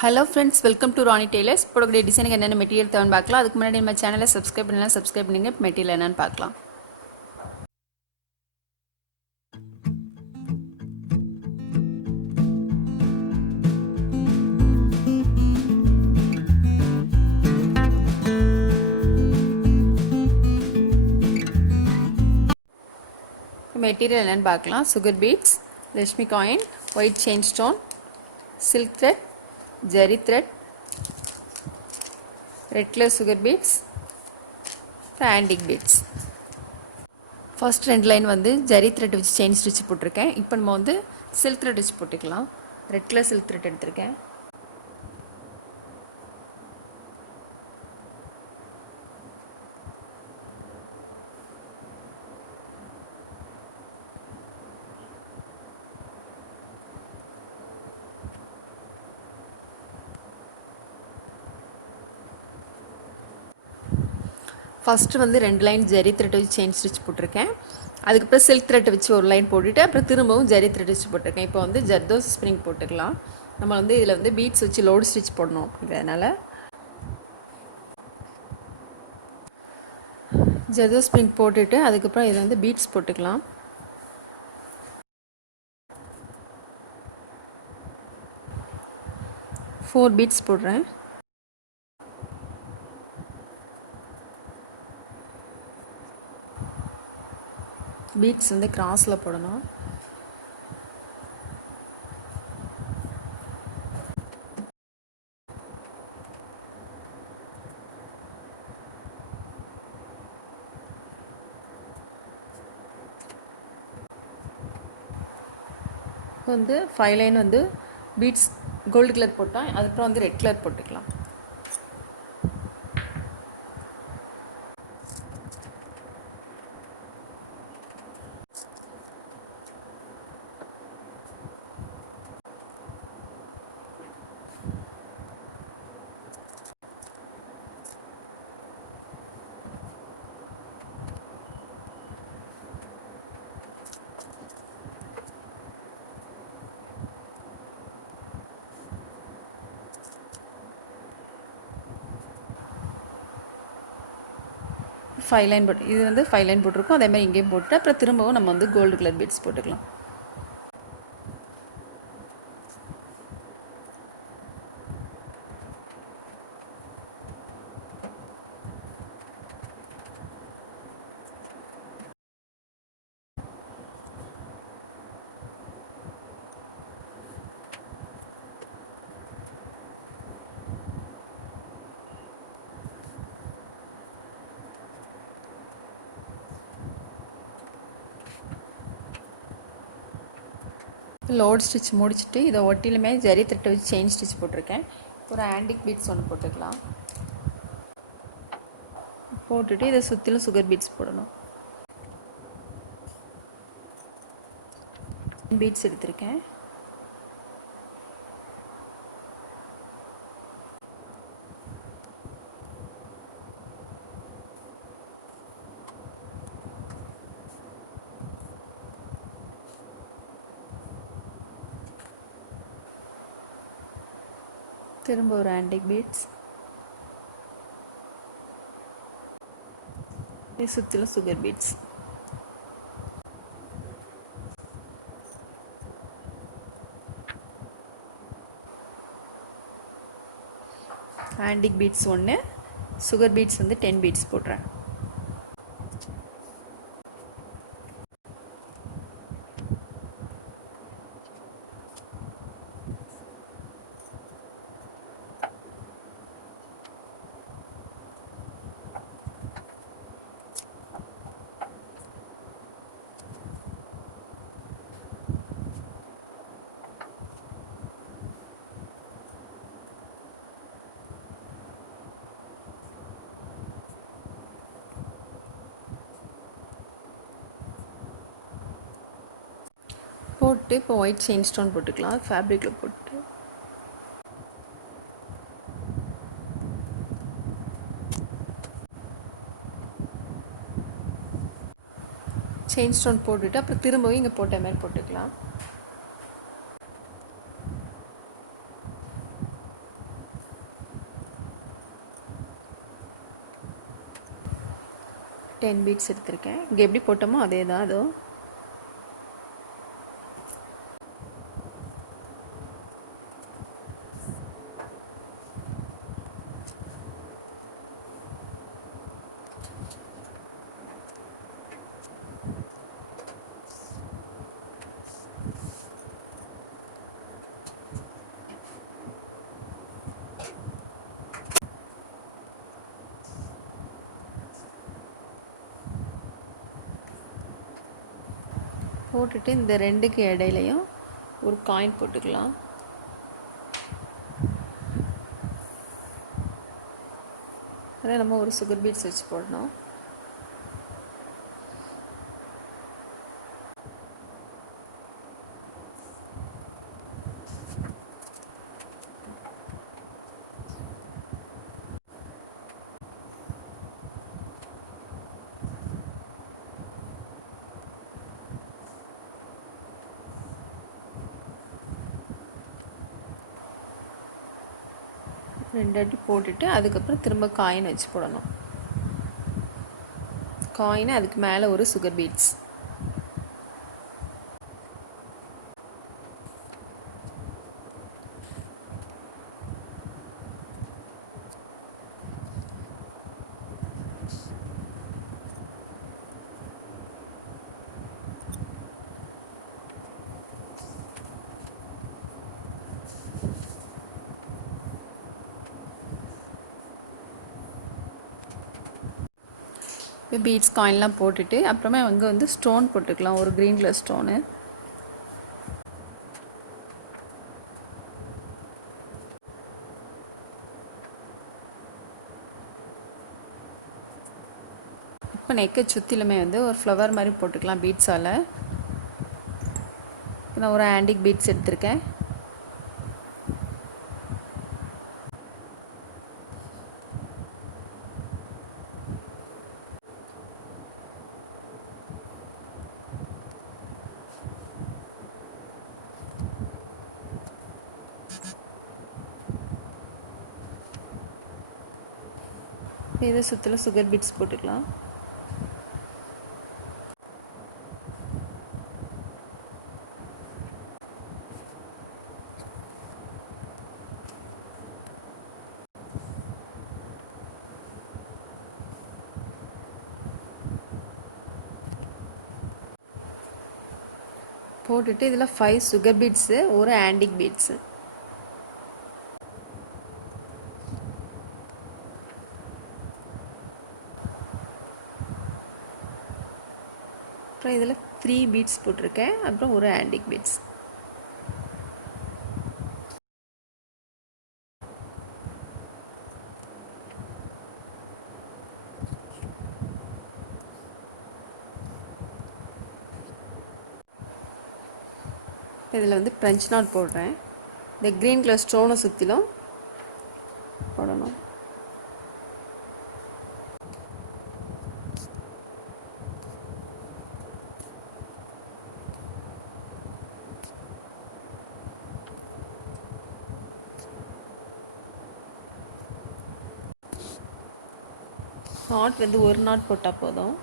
Hello friends, welcome to Ronnie Tailors. போடக்கூடிய டிசைனுக்கு என்னென்ன மெட்டீரியல் தேவைன்னு பார்க்கலாம். அதுக்கு முன்னாடி நம்ம சேனலை சப்ஸ்கிரைப் பண்ணலாம், சப்ஸ்கிரைப் பண்ணுங்க. மெட்டீரியல் என்னன்னு பார்க்கலாம். மெட்டீரியல் என்னென்னு பார்க்கலாம். Sugar beads, Lakshmi coin, white chain stone, silk thread, zari thread, red colour sugar beads, antique beads. First ரெண்டு லைன் வந்து ஜரி த்ரெட் வச்சு செயின் ஸ்டிச் போட்டிருக்கேன். இப்போ நம்ம வந்து சில்க் த்ரெட் வச்சு போட்டுக்கலாம். ரெட் கலர் சில்க் த்ரெட் எடுத்திருக்கேன். ஃபஸ்ட்டு வந்து ரெண்டு லைன் ஜரி த்ரெட் வச்சு செயின் ஸ்டிச் போட்டிருக்கேன். அதுக்கப்புறம் சில்க் த்ரெட் வச்சு ஒரு லைன் போட்டுவிட்டு அப்புறம் திரும்பவும் ஜரி த்ரெட் வச்சு போட்டிருக்கேன். இப்போ வந்து ஜர்தோஸ் ஸ்ப்ரிங் போட்டுக்கலாம். நம்ம வந்து இதில் வந்து பீட்ஸ் வச்சு லோடு ஸ்டிச் போடணும் அப்படிங்கிறதுனால ஜர்தோஸ் ஸ்ப்ரிங் போட்டுட்டு அதுக்கப்புறம் இதில் வந்து பீட்ஸ் போட்டுக்கலாம். ஃபோர் பீட்ஸ் போடுறேன். பீட்ஸ் வந்து கிராஸில் போடணும். வந்து 5 லைன் வந்து பீட்ஸ் கோல்டு கலர் போட்டால் அதுக்கப்புறம் வந்து ரெட் கலர் போட்டுக்கலாம். ஃபைவ் லைன் போட்டு இது வந்து 5 லைன் போட்டிருக்கோம். அதே மாதிரி இங்கேயும் போட்டு அப்புறம் திரும்பவும் நம்ம வந்து கோல்டு கலர் பீட்ஸ் போட்டுக்கலாம். லோட் ஸ்டிச் முடிச்சுட்டு இதை ஒட்டிலுமே ஜரி த்ரெட்டை வச்சு செயின் ஸ்டிச் போட்டிருக்கேன். ஒரு ஆன்டிக் பீட்ஸ் ஒன்று போட்டுக்கலாம். போட்டுட்டு இதை சுற்றிலும் சுகர் பீட்ஸ் போடணும். பீட்ஸ் எடுத்திருக்கேன். திரும்ப ஒரு ஆன்டிக் பீட்ஸ், சுற்றிலும் சுகர் பீட்ஸ். ஆன்டிக் பீட்ஸ் ஒன்று, சுகர் பீட்ஸ் வந்து 10 பீட்ஸ் போடுறேன். போட்டு இப்போ ஒயிட் செயின் ஸ்டோன் போட்டுக்கலாம். ஃபேப்ரிக்கில் போட்டு செயின் ஸ்டோன் போட்டுட்டு அப்புறம் திரும்பவும் இங்கே போட்ட மாதிரி போட்டுக்கலாம். 10 பீட்ஸ் எடுத்திருக்கேன். இங்கே எப்படி போட்டோமோ அதே தான் அதுவும். போட்டுட்டு இந்த ரெண்டுக்கு இடையிலையும் ஒரு காயின் போட்டுக்கலாம். அதில் நம்ம ஒரு சுகர் பீட்ஸ் வச்சு போடணும். ரெண்டு அடி போட்டுட்டு அதுக்கப்புறம் திரும்ப காயின் வச்சு போடணும். காயின், அதுக்கு மேலே ஒரு சுகர் பீட்ஸ். இப்போ பீட்ஸ் காயின்லாம் போட்டுட்டு அப்புறமா அங்கே வந்து ஸ்டோன் போட்டுக்கலாம், ஒரு க்ரீன் கலர் ஸ்டோனு. இப்போ நெக்கை சுற்றிலுமே வந்து ஒரு ஃப்ளவர் மாதிரி போட்டுக்கலாம் பீட்ஸால். நான் ஒரு ஆன்டிக் பீட்ஸ் எடுத்திருக்கேன். இதை சுற்றிலும் சுகர் பீட்ஸ் போட்டுக்கலாம். போட்டுட்டு இதில் 5 சுகர் பீட்ஸு, ஒரு ஆன்டிக் பீட்ஸு. அப்புறம் இதில் 3 பீட்ஸ் போட்டிருக்கேன், அப்புறம் ஒரு ஆன்டிக் பீட்ஸ். இதில் வந்து ப்ரெஞ்ச் நாட் போடுறேன். இந்த க்ரீன் கலர் ஸ்டோனை சுற்றிலும் போடணும். நாட் வந்து ஒரு நாட் போட்டால் போதும்.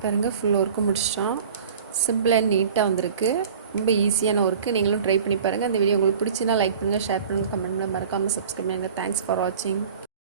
பாருங்கள், ஃபுல் ஒர்க்கு முடிச்சிட்டோம். சிம்பிள் அண்ட் நீட்டாக வந்திருக்கு. ரொம்ப ஈஸியான ஒர்க்கு. நீங்களும் ட்ரை பண்ணி பாருங்கள். இந்த வீடியோ உங்களுக்கு பிடிச்சினா லைக் பண்ணுங்கள், ஷேர் பண்ணுங்கள், கமெண்ட் பண்ணுங்கள், மறக்காமல் சப்ஸ்கிரைப் பண்ணுங்கள். தேங்க்ஸ் ஃபார் வாட்சிங்.